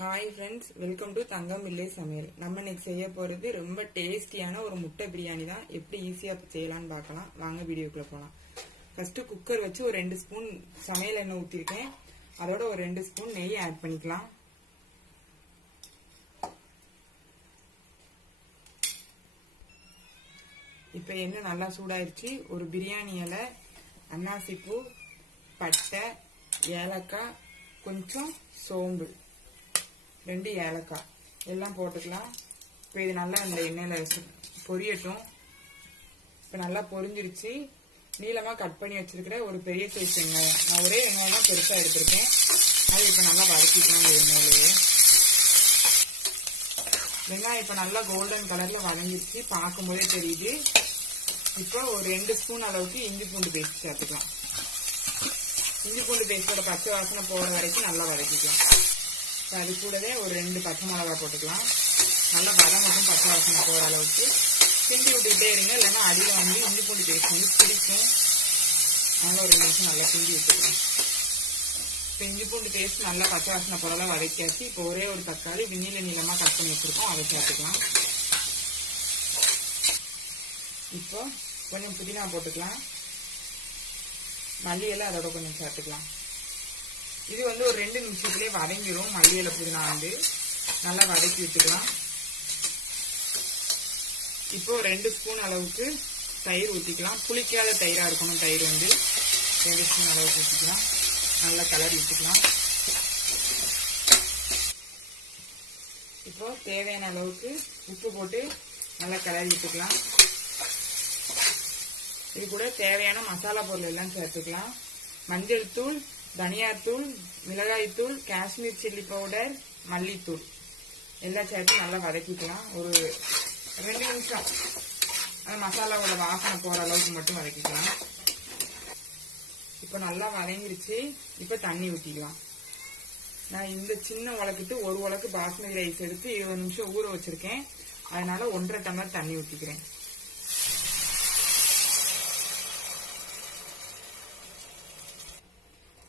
Hi friends welcome to தங்கம் இல்லை சமையல் நம்ம இன்னைக்கு செய்ய போகிறது ரொம்ப டேஸ்டியான ஒரு முட்டை பிரியாணி தான். எப்படி ஈஸியாக செய்யலாம்னு பார்க்கலாம். வாங்க வீடியோக்குள்ளே போகலாம் ஃபர்ஸ்ட் குக்கர் வச்சு ஒரு ரெண்டு ஸ்பூன் சமையல் எண்ணெய் ஊற்றிருக்கேன் அதோட ஒரு ரெண்டு ஸ்பூன் நெய் ஆட் பண்ணிக்கலாம். இப்போ எண்ணெய் நல்லா சூடாயிருச்சு. ஒரு பிரியாணி இலை அன்னாசிப்பூ பட்டை ஏலக்காய் கொஞ்சம் சோம்பு. ரெண்டு ஏலக்காய். எல்லாம் போட்டுக்கலாம். இப்போ இது நல்லா இந்த எண்ணெயில் பொரியட்டும். இப்போ நல்லா பொரிஞ்சிருச்சு. நீளமாக கட் பண்ணி வச்சிருக்கிற ஒரு பெரிய சைஸ் வெங்காயம். நான் ஒரே வெங்காயம் தான் பெருசாக எடுத்திருக்கேன். அது இப்போ நல்லா வதக்கிக்கலாம் இந்த எண்ணெயிலேயே. வெங்காயம் இப்போ நல்லா கோல்டன் கலரில் வதங்கிருச்சு. பார்க்கும்போதே தெரியுது. இப்போ ஒரு ரெண்டு ஸ்பூன் அளவுக்கு இஞ்சி பூண்டு பேஸ்ட் சேர்த்துக்கலாம். இஞ்சி பூண்டு பேஸ்டோட பச்சை வாசனை போகிற வரைக்கும் நல்லா வதக்கிக்கலாம். அது கூடவே ஒரு ரெண்டு பச்சை மிளகா போட்டுக்கலாம். நல்லா வதங்கட்டும் பச்சை வாசனை போகிற அளவுக்கு. கிண்டி விட்டுக்கிட்டே இருங்க. இல்லைன்னா அடியில் வந்து இஞ்சி பூண்டு பேஸ்ட் வந்து பிடிக்கும். அதனால் ஒரு நிமிஷம் நல்லா கிண்டி விட்டுக்கலாம். இப்போ இஞ்சி பூண்டு பேஸ்ட் நல்லா பச்சை வாசனை போகிறதெல்லாம் வதக்கியாச்சு. இப்போ ஒரே ஒரு தக்காளி நீள நீளமாக கட் பண்ணி வச்சுருக்கோம். அதை சேர்த்துக்கலாம். இப்போ கொஞ்சம் புதினா போட்டுக்கலாம். மல்லியெல்லாம் அதோட கொஞ்சம் சேர்த்துக்கலாம். இது வந்து ஒரு ரெண்டு நிமிஷத்துலேயே வதங்கிடும் மல்லியில புதினா வந்து நல்லா வதக்கி விட்டுக்கலாம் இப்போ ரெண்டு ஸ்பூன் அளவுக்கு தயிர் ஊற்றிக்கலாம் புளிக்காத தயிராக இருக்கணும் தயிர் வந்து. ரெண்டு ஸ்பூன் அளவுக்கு ஊற்றிக்கலாம் நல்லா கலர் விட்டுக்கலாம் இப்போ தேவையான அளவுக்கு உப்பு போட்டு நல்லா கலர் விட்டுக்கலாம் இது கூட தேவையான மசாலா பொருள் எல்லாம் சேர்த்துக்கலாம். மஞ்சள் தூள் தனியாத்தூள் மிளகாய்த்தூள் காஷ்மீர் சில்லி பவுடர் மல்லித்தூள். எல்லாம் சேர்த்து நல்லா வதக்கிக்கலாம். ஒரு ரெண்டு நிமிஷம். அந்த மசாலாவோட வாசனை போகிற அளவுக்கு மட்டும் வதக்கிக்கலாம். இப்போ நல்லா வதங்கிருச்சு. இப்போ தண்ணி ஊற்றிக்கலாம் நான் இந்த சின்ன உலக்கிட்டு ஒரு உலக்கு பாஸ்மதி ரைஸ் எடுத்து இருபது நிமிஷம் ஊற வச்சுருக்கேன். அதனால ஒன்றரை டம்ளர் தண்ணி ஊற்றிக்கிறேன்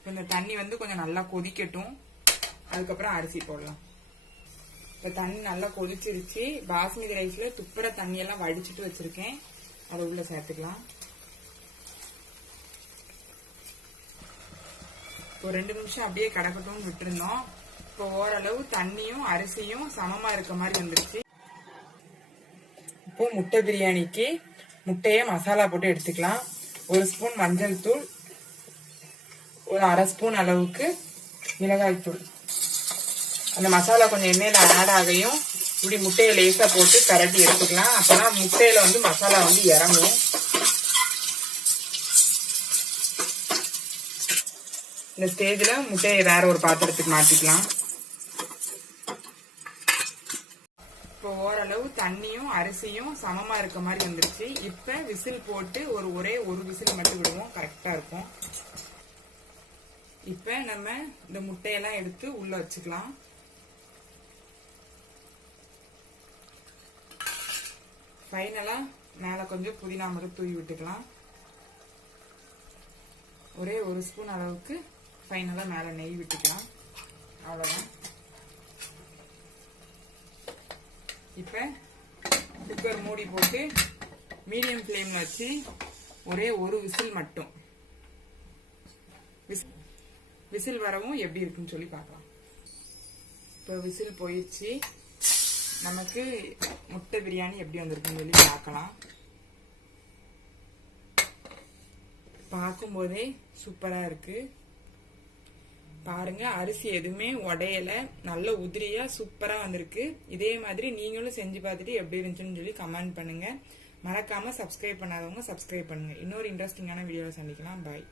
இந்த தண்ணி வந்து கொஞ்சம் நல்லா கொதிக்கட்டும். அதுக்கப்புறம் அரிசி போடலாம். இப்போ தண்ணி நல்லா கொதிச்சிருச்சு. பாஸ்மதி ரைஸ்ல துப்புற தண்ணியெல்லாம் வடிச்சிட்டு வச்சிருக்கேன். அதை உள்ள சேர்த்துக்கலாம். ஒரு ரெண்டு நிமிஷம் அப்படியே கிடக்கட்டும்னு விட்டுருந்தோம். இப்போ ஓரளவு தண்ணியும் அரிசியும் சமமா இருக்க மாதிரி வந்துருச்சு. இப்போ முட்டை பிரியாணிக்கு முட்டையை மசாலா போட்டு எடுத்துக்கலாம். ஒரு ஸ்பூன் மஞ்சள் தூள் ஒரு அரை ஸ்பூன் அளவுக்கு மிளகாய்த்தூள் அந்த மசாலா கொஞ்சம் எண்ணெயில் ஆட் ஆகையும் இப்படி முட்டையை லேசாக போட்டு கரட்டி எடுத்துக்கலாம். அப்போனா முட்டையில் வந்து மசாலா வந்து இறங்கும். இந்த ஸ்டேஜில் முட்டையை வேற ஒரு பாத்திரத்துக்கு மாற்றிக்கலாம் இப்போ ஓரளவு தண்ணியும் அரிசியும் சமமாக இருக்க மாதிரி வந்துருச்சு. இப்போ விசில் போட்டு ஒரு ஒரே ஒரு விசில் மட்டும் விடுவோம். கரெக்டாக இருக்கும். இப்ப நம்ம இந்த முட்டையெல்லாம் எடுத்து உள்ள வச்சுக்கலாம். ஃபைனலா மேல கொஞ்சம் புதினா மட்டும் தூவி விட்டுக்கலாம். ஒரே ஒரு ஸ்பூன் அளவுக்கு ஃபைனலா மேல நெய் விட்டுக்கலாம். அவ்வளவுதான். இப்ப குக்கர் மூடி போட்டு மீடியம் ஃப்ளேம்ல வச்சு ஒரே ஒரு விசில் மட்டும். விசில் விசில் வரவும் எப்படி இருக்குன்னு சொல்லி பார்க்கலாம். இப்போ விசில் போயிடுச்சு. நமக்கு முட்டை பிரியாணி எப்படி வந்திருக்குன்னு சொல்லி பார்க்கலாம். பார்க்கும்போதே சூப்பராக இருக்கு. பாருங்க அரிசி எதுவுமே உடையல. நல்ல உதிரியா சூப்பரா வந்திருக்கு. இதே மாதிரி நீங்களும் செஞ்சு பார்த்துட்டு எப்படி இருந்துச்சுன்னு சொல்லி கமெண்ட் பண்ணுங்க. மறக்காம சப்ஸ்கிரைப் பண்ணாதவங்க சப்ஸ்கிரைப் பண்ணுங்க. இன்னொரு இன்ட்ரெஸ்டிங்கான வீடியோவை சந்திக்கலாம். பாய்